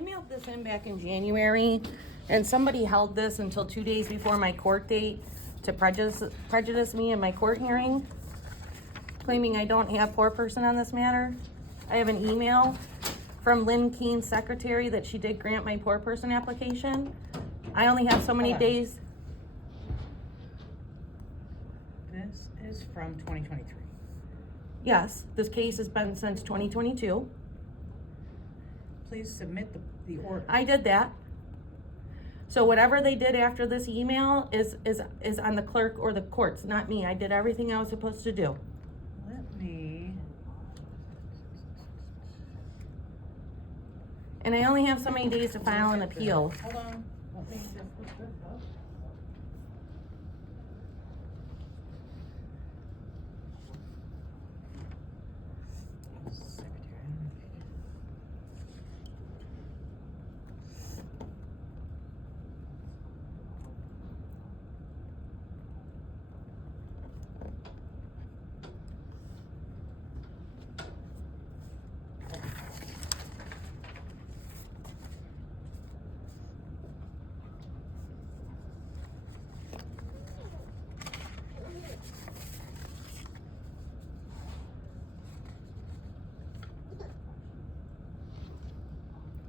mailed this in back in January, and somebody held this until 2 days before my court date to prejudice me in my court hearing, claiming I don't have foreperson on this matter. I have an email from Lynn Keene's secretary that she did grant my foreperson application. I only have so many days. This is from 2023. Yes, this case has been since 2022. Please submit the order. I did that. So whatever they did after this email is on the clerk or the courts, not me. I did everything I was supposed to do. Let me. And I only have so many days to file an appeal. Hold on. Let me.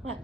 What?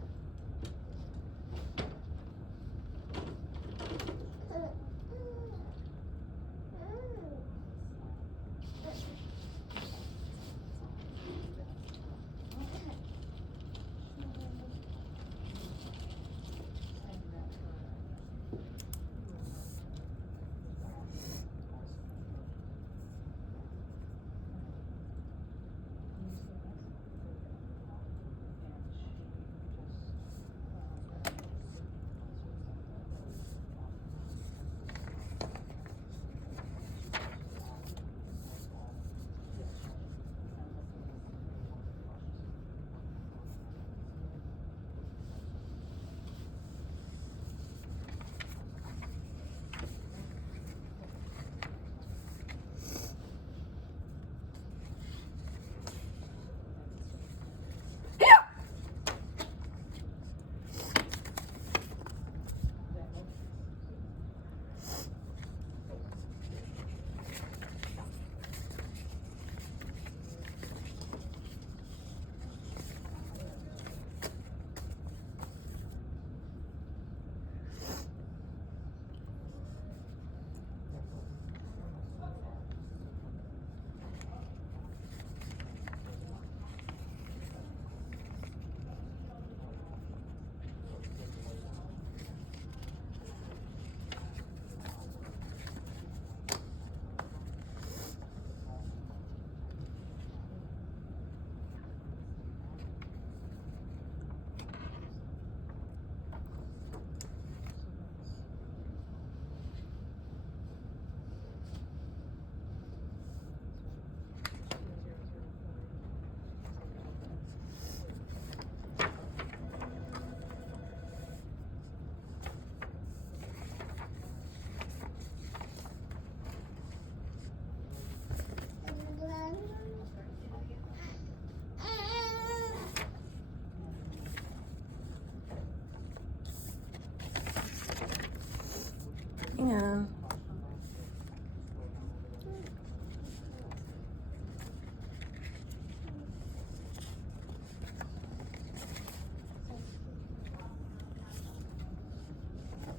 Yeah.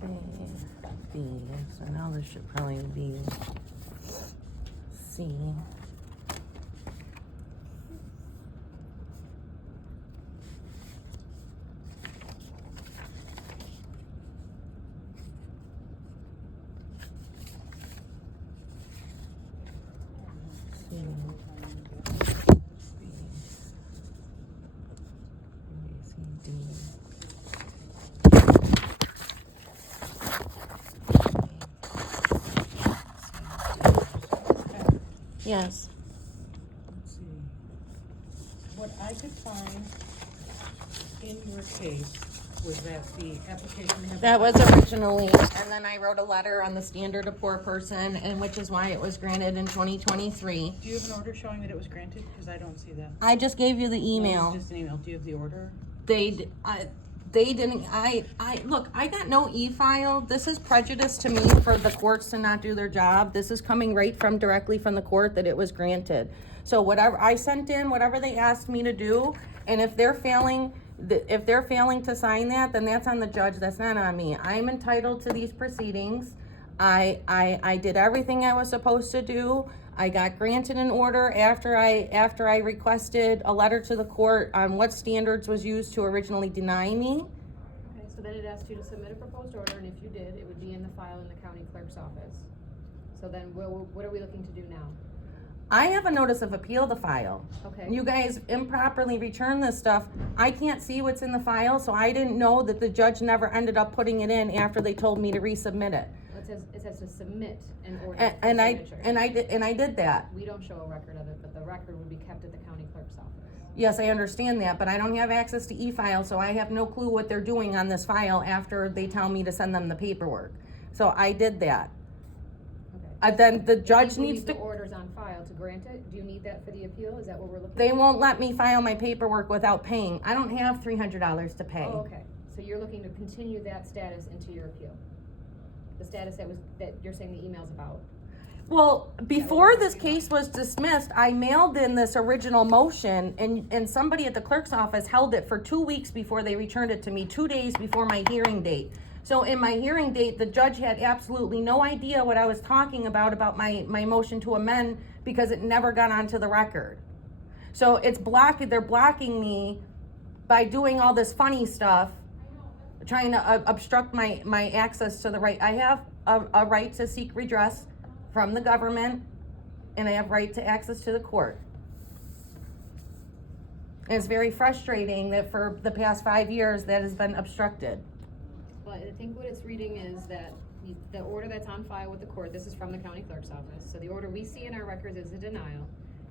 A, B. So now this should probably be C. Yes. Let's see. What I could find in your case was that the application had. That was originally, and then I wrote a letter on the standard of poor person, and which is why it was granted in 2023. Do you have an order showing that it was granted? Because I don't see that. I just gave you the No, email. it's just an email. Do you have the order? They didn't, look, I got no e-file. This is prejudice to me for the courts to not do their job. This is coming right from, directly from the court that it was granted. So whatever, I sent in whatever they asked me to do, and if they're failing to sign that, then that's on the judge, that's not on me. I'm entitled to these proceedings. I did everything I was supposed to do. I got granted an order after I requested a letter to the court on what standards was used to originally deny me. Okay, so then it asked you to submit a proposed order, and if you did, it would be in the file in the county clerk's office. So then what are we looking to do now? I have a notice of appeal to file. Okay. You guys improperly returned this stuff. I can't see what's in the file, so I didn't know that the judge never ended up putting it in after they told me to resubmit it. It says to submit an order. And signature. I did that. We don't show a record of it, but the record would be kept at the county clerk's office. Yes, I understand that, but I don't have access to e-file, so I have no clue what they're doing on this file after they tell me to send them the paperwork. So I did that. Okay. Then the judge You needs need to, the orders on file to grant it. Do you need that for the appeal? Is that what we're looking they at? won't let me file my paperwork without paying. I don't have $300 to pay. Oh, okay. So you're looking to continue that status into your appeal? The status that you're saying the email's about? Well, before this case was dismissed, I mailed in this original motion, and somebody at the clerk's office held it for 2 weeks before they returned it to me, 2 days before my hearing date. So in my hearing date, the judge had absolutely no idea what I was talking about my motion to amend, because it never got onto the record. So they're blocking me by doing all this funny stuff, trying to obstruct my access to the right. I have a right to seek redress from the government, and I have right to access to the court. And it's very frustrating that for the past 5 years that has been obstructed. Well, I think what it's reading is that the order that's on file with the court, this is from the county clerk's office, so the order we see in our records is a denial.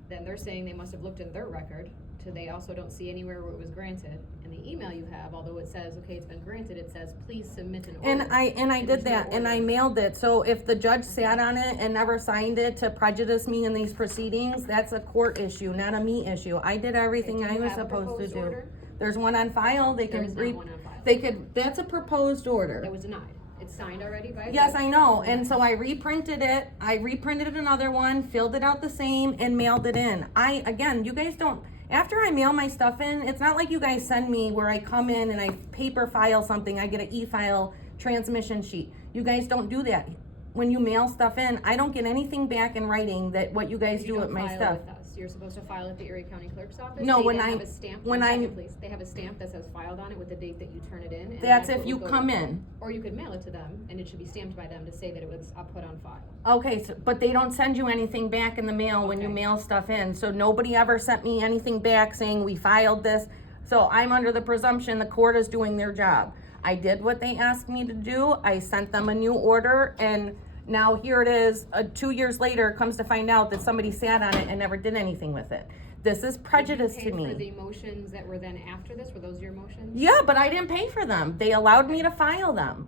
Then they're saying they must have looked in their record, so they also don't see anywhere where it was granted. And the email you have, although it says, okay, it's been granted, it says, please submit an order. And I did there's no that, and I order. mailed it. So if the judge sat on it and never signed it to prejudice me in these proceedings, that's a court issue, not a me issue. I did everything Okay, do I you was have a supposed to proposed do. order? There's one on file. They There can is not one on file. that's a proposed order. That was denied. It's signed already by a Yes, judge. I know, and so I reprinted it, I reprinted another one, filled it out the same, and mailed it in. Again, you guys don't, after I mail my stuff in, it's not like you guys send me where I come in and I paper file something, I get an e-file transmission sheet. You guys don't do that. When you mail stuff in, I don't get anything back in writing that what you guys do with my stuff. You don't file with us. You're supposed to file at the Erie County Clerk's office. No, They when have I- a stamp. when One I- second, please. They have a stamp that says filed on it with the date that you turn it in. And That's what if you will go come to- in. Or you could mail it to them, and it should be stamped by them to say that it was put on file. Okay, so, but they don't send you anything back in the mail when you Okay. mail stuff in, so nobody ever sent me anything back saying we filed this. So I'm under the presumption the court is doing their job. I did what they asked me to do, I sent them a new order, and now here it is, 2 years later, comes to find out that somebody sat on it and never did anything with it. This is prejudice to Did you pay me. for the motions that were then after this? Were those your motions? Yeah, but I didn't pay for them, they allowed me to file them.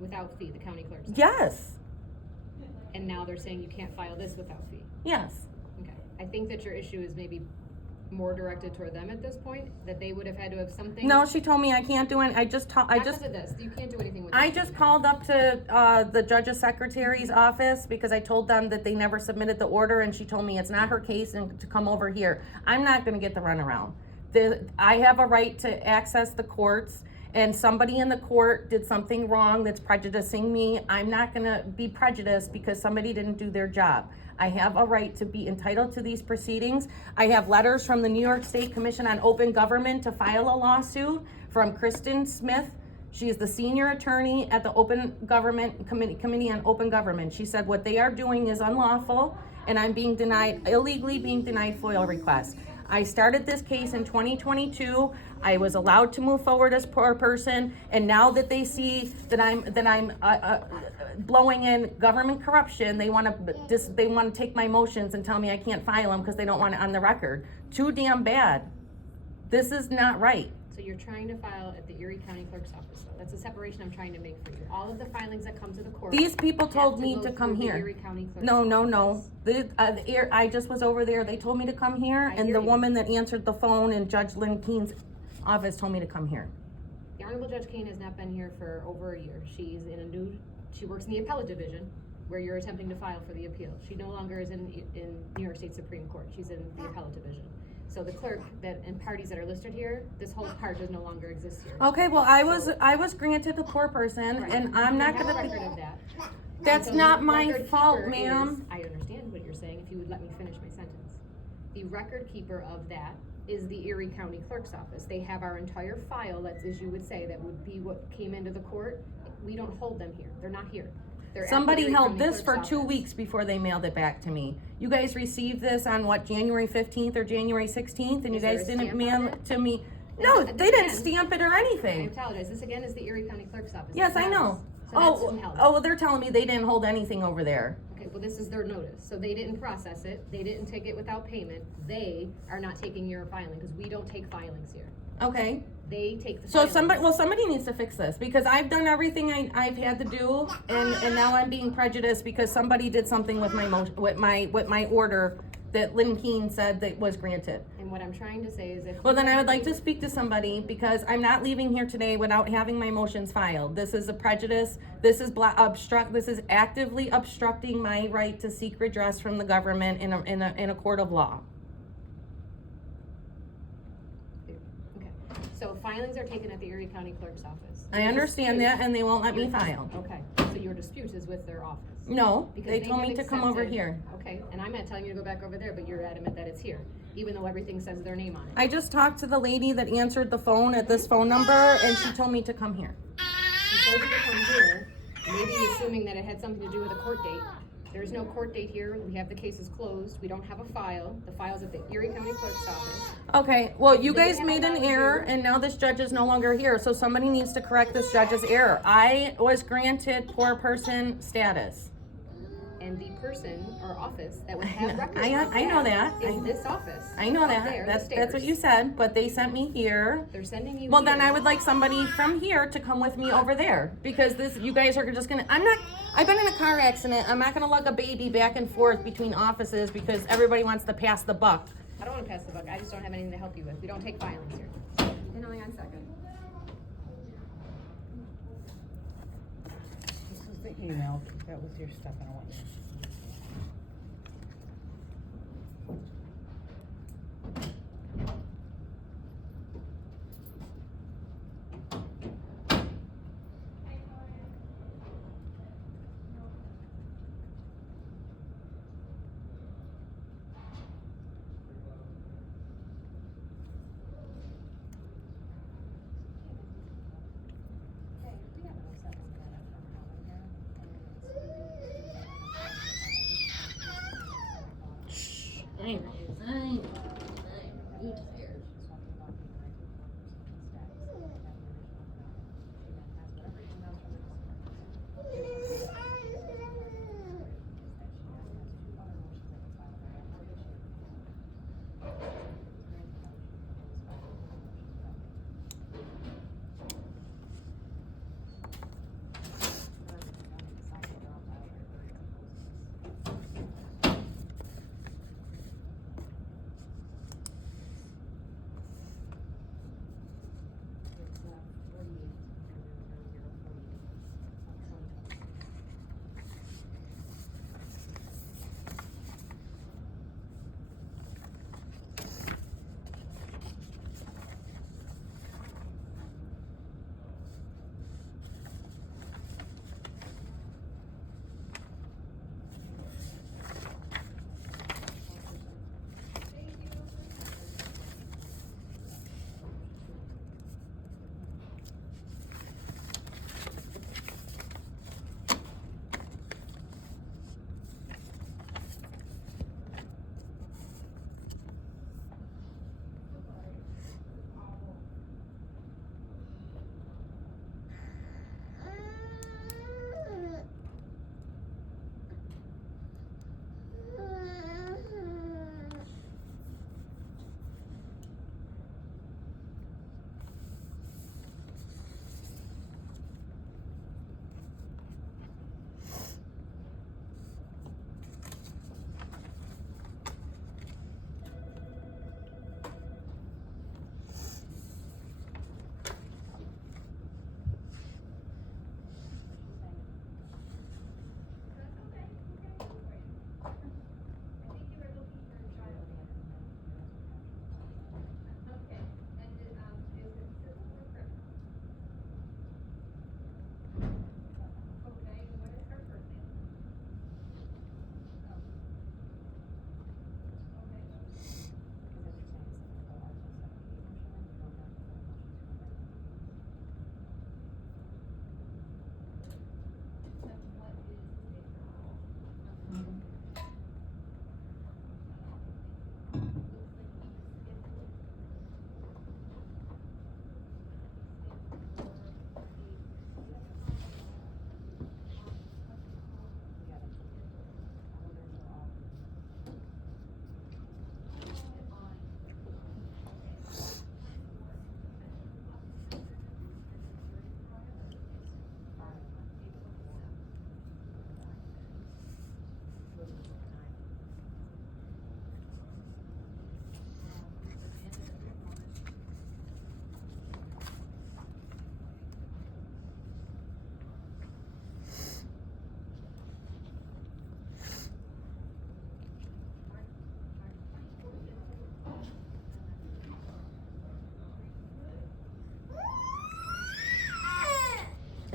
Without fee, the county clerk's office? Yes, And now they're saying you can't file this without fee? yes. Okay. I think that your issue is maybe more directed toward them at this point, that they would have had to have something. No, she told me I can't do it, Not because of this, you can't do anything with this. I just called up to the judge's secretary's office because I told them that they never submitted the order, and she told me it's not her case and to come over here. I'm not gonna get the runaround. I have a right to access the courts, and somebody in the court did something wrong that's prejudicing me. I'm not gonna be prejudiced because somebody didn't do their job. I have a right to be entitled to these proceedings. I have letters from the New York State Commission on Open Government to file a lawsuit from Kristen Smith. She is the senior attorney at the Open Government Committee on Open Government. She said what they are doing is unlawful, and I'm being denied, illegally being denied FOIL requests. I started this case in 2022. I was allowed to move forward as per person, and now that they see that I'm blowing in government corruption, they want to take my motions and tell me I can't file them because they don't want it on the record. Too damn bad. This is not right. So you're trying to file at the Erie County Clerk's office, so that's a separation I'm trying to make for you. All of the filings that come to the court. These people have told me go to come through the here. Erie County Clerk's No. office. I just was over there. They told me to come here, I and hear the you. woman that answered the phone in Judge Lynn Keene's office told me to come here. The Honorable Judge Kane has not been here for over a year. She works in the appellate division, where you're attempting to file for the appeal. She no longer is in New York State Supreme Court. She's in the appellate division. So the clerk and parties that are listed here, this whole part does no longer exist here. Okay, well, I was granted a poor person, Right. and I'm not You have gonna a be. record of that. That's And so not the my record fault, keeper ma'am. I understand what you're saying, if you would let me finish my sentence. The record keeper of that is the Erie County Clerk's Office. They have our entire file, that's, as you would say, that would be what came into the court. We don't hold them here. They're not here. They're at the Somebody Erie held County this for Clerk's 2 office. weeks before they mailed it back to me. You guys received this on what, January 15th or January 16th, and you Is there guys a didn't stamp mail on it it? to me. No, This they didn't again- stamp it or I anything. apologize. This again is the Erie County Clerk's Office. Yes, It's I not know. us. So that's who held it. Oh, well, they're telling me they didn't hold anything over there. Okay, well, this is their notice, so they didn't process it, they didn't take it without payment, they are not taking your filing, because we don't take filings here. Okay. They take the So filings. somebody needs to fix this, because I've done everything I've had to do, and now I'm being prejudiced because somebody did something with my order that Lynn Keene said that was granted. And what I'm trying to say is if. Well, then I would like to speak to somebody, because I'm not leaving here today without having my motions filed. This is a prejudice, this is this is actively obstructing my right to seek redress from the government in a court of law. Okay, so filings are taken at the Erie County Clerk's Office. I understand that, and they won't let me file. Okay, so your dispute is with their office. No, Because they told have me to come over accepted- here. Okay, and I'm not telling you to go back over there, but you're adamant that it's here, even though everything says their name on it. I just talked to the lady that answered the phone at this phone number, and she told me to come here. She told you to come here, maybe assuming that it had something to do with a court date. There's no court date here, we have the cases closed, we don't have a file, the file's at the Erie County Clerk's Office. Okay, well, you They guys have made an allowed error, you- and now this judge is no longer here, so somebody needs to correct this judge's error. I was granted poor person status. And the person or office that would have records I of know that. is this office. I know up that, there, the that's what stairs. you said, but they sent me here. They're sending you Well, then here. I would like somebody from here to come with me over there, because you guys are just gonna, I've been in a car accident, I'm not gonna lug a baby back and forth between offices because everybody wants to pass the buck. I don't wanna pass the buck, I just don't have anything to help you with. We don't take filings here. And only on second. This is the email, that was your stuff, I don't want you.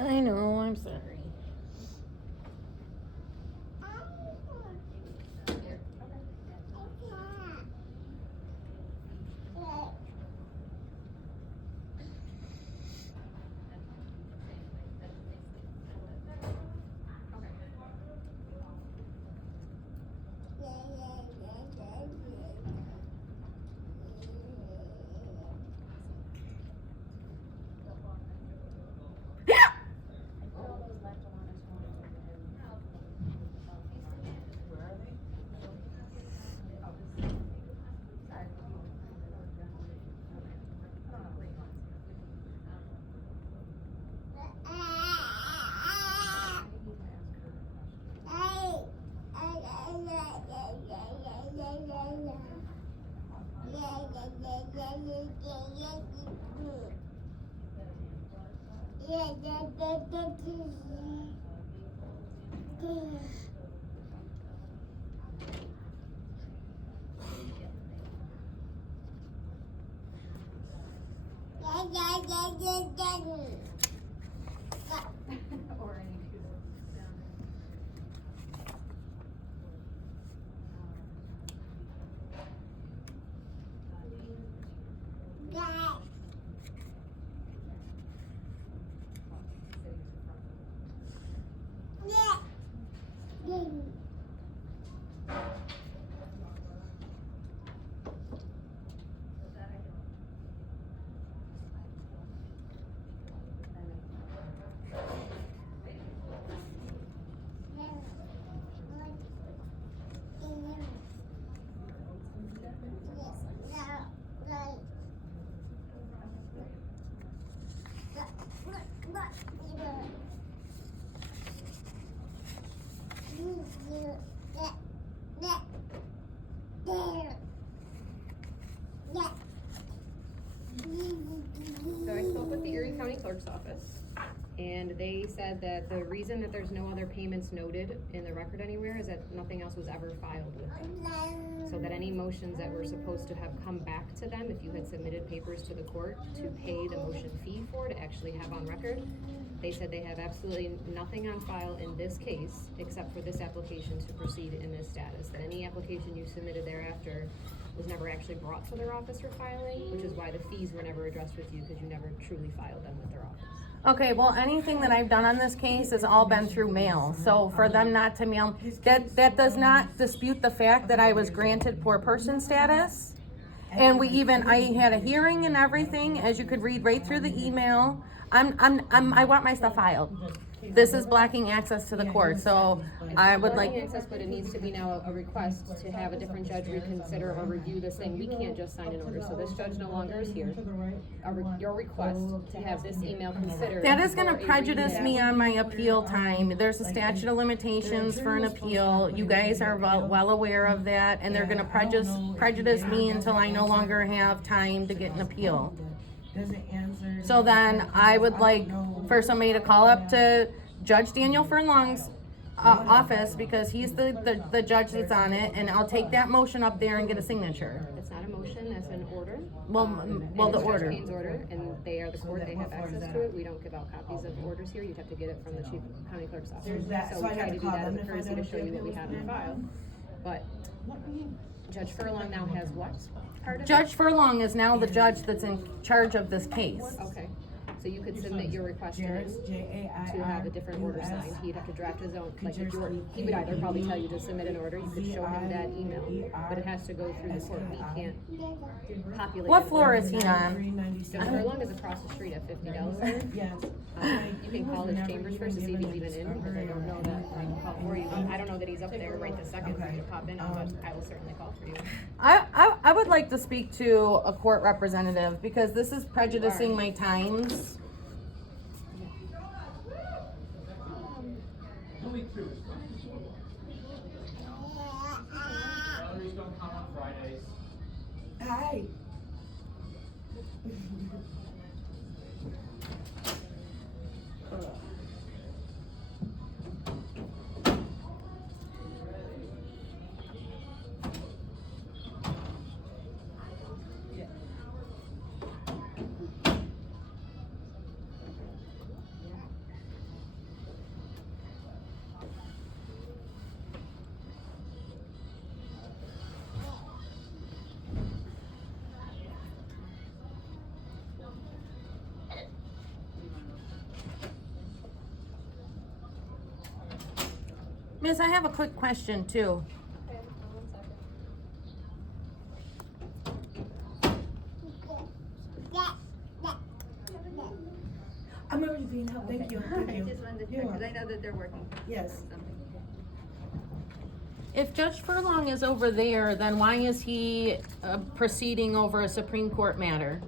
I know, I'm sorry. So I spoke with the Erie County Clerk's office, and they said that the reason that there's no other payments noted in the record anywhere is that nothing else was ever filed with them. So that any motions that were supposed to have come back to them, if you had submitted papers to the court to pay the motion fee for, to actually have on record, they said they have absolutely nothing on file in this case, except for this application to proceed in this status. That any application you submitted thereafter was never actually brought to their office for filing, which is why the fees were never addressed with you, because you never truly filed them with their office. Okay, well, anything that I've done on this case has all been through mail, so for them not to mail, that does not dispute the fact that I was granted poor person status. And I had a hearing and everything, as you could read right through the email. I want my stuff filed. This is blocking access to the court, so I would like. Blocking access, but it needs to be now a request to have a different judge reconsider or review this thing. We can't just sign an order, so this judge no longer is here. Your request to have this email considered. That is gonna prejudice me on my appeal time. There's a statute of limitations for an appeal. You guys are well aware of that, and they're gonna prejudice me until I no longer have time to get an appeal. So then I would like for somebody to call up to Judge Daniel Furlong's office, because he's the judge that's on it, and I'll take that motion up there and get a signature. It's not a motion, that's an order. Well, the Judge order. Payne's order, and they are the court, they have access to it. We don't give out copies of orders here, you'd have to get it from the chief county clerk's office. So we try to do that as a courtesy to show you what we have in file. But Judge Furlong now has what part of it? Judge Furlong is now the judge that's in charge of this case. Okay, so you could submit your request to him to have a different order signed. He'd have to draft his own, like if he would either probably tell you to submit an order, you could show him that email, but it has to go through the court. We can't populate. What it. floor is he on? Judge Furlong is across the street at 50 Delaware. Yes. You can call his chambers first to see if he's even in, because I don't know that I can call for you. I don't know that he's up there right this second for you to pop in on, but I will certainly call for you. I would like to speak to a court representative, because this is prejudicing my times. Salaries don't come on Fridays. Hi. Miss, I have a quick question too. Okay, one second. I'm already being helped, thank you, thank I you. just wanted to You're check, because I welcome. know that they're working. Yes. Something. If Judge Furlong is over there, then why is he proceeding over a Supreme Court matter?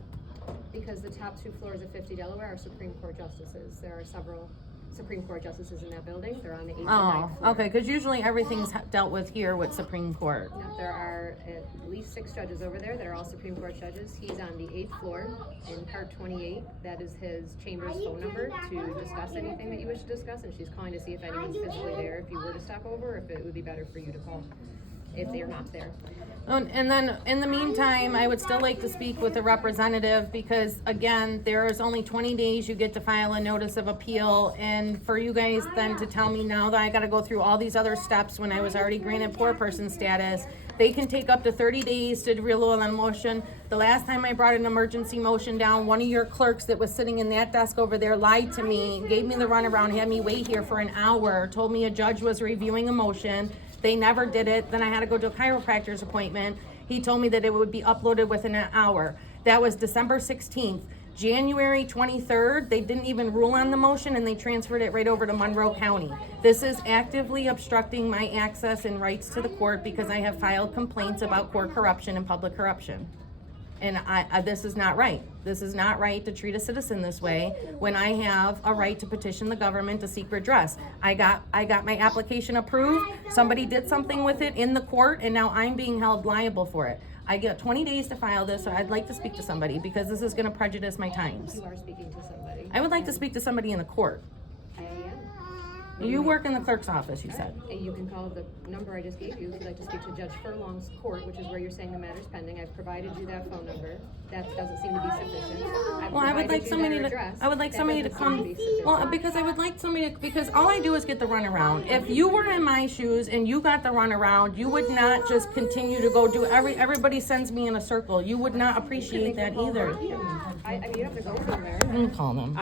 Because the top two floors of 50 Delaware are Supreme Court justices. There are several Supreme Court justices in that building. They're on the 8th and Oh, 9th floor. okay, because usually everything's dealt with here with Supreme Court. No, there are at least 6 judges over there that are all Supreme Court judges. He's on the 8th floor in part 28. That is his chamber's phone number to discuss anything that you wish to discuss, and she's calling to see if anyone's physically there if you were to stop over, or if it would be better for you to call if they're not there. And then, in the meantime, I would still like to speak with a representative because, again, there is only 20 days you get to file a notice of appeal. And for you guys then to tell me now that I gotta go through all these other steps when I was already granted poor person status, they can take up to 30 days to rule on a motion. The last time I brought an emergency motion down, one of your clerks that was sitting in that desk over there lied to me, gave me the runaround, had me wait here for an hour, told me a judge was reviewing a motion. They never did it. Then I had to go to a chiropractor's appointment. He told me that it would be uploaded within an hour. That was December 16th. January 23rd, they didn't even rule on the motion and they transferred it right over to Monroe County. This is actively obstructing my access and rights to the court because I have filed complaints about court corruption and public corruption. And this is not right. This is not right to treat a citizen this way when I have a right to petition the government to seek redress. I got my application approved. Somebody did something with it in the court, and now I'm being held liable for it. I get 20 days to file this, so I'd like to speak to somebody because this is going to prejudice my times. You are speaking to somebody. I would like to speak to somebody in the court. I am. You work in the clerk's office, you said. And you can call the number I just gave you if you'd like to speak to Judge Furlong's court, which is where you're saying the matter's pending. I've provided you that phone number. That doesn't seem to be sufficient. Well, I would like somebody to, That come, doesn't seem to be sufficient. well, because I would like somebody to, because all I do is get the runaround. If you were in my shoes and you got the runaround, you would not just continue to go do everybody sends me in a circle. You would not appreciate that either. I mean, you don't have to go somewhere. Call them.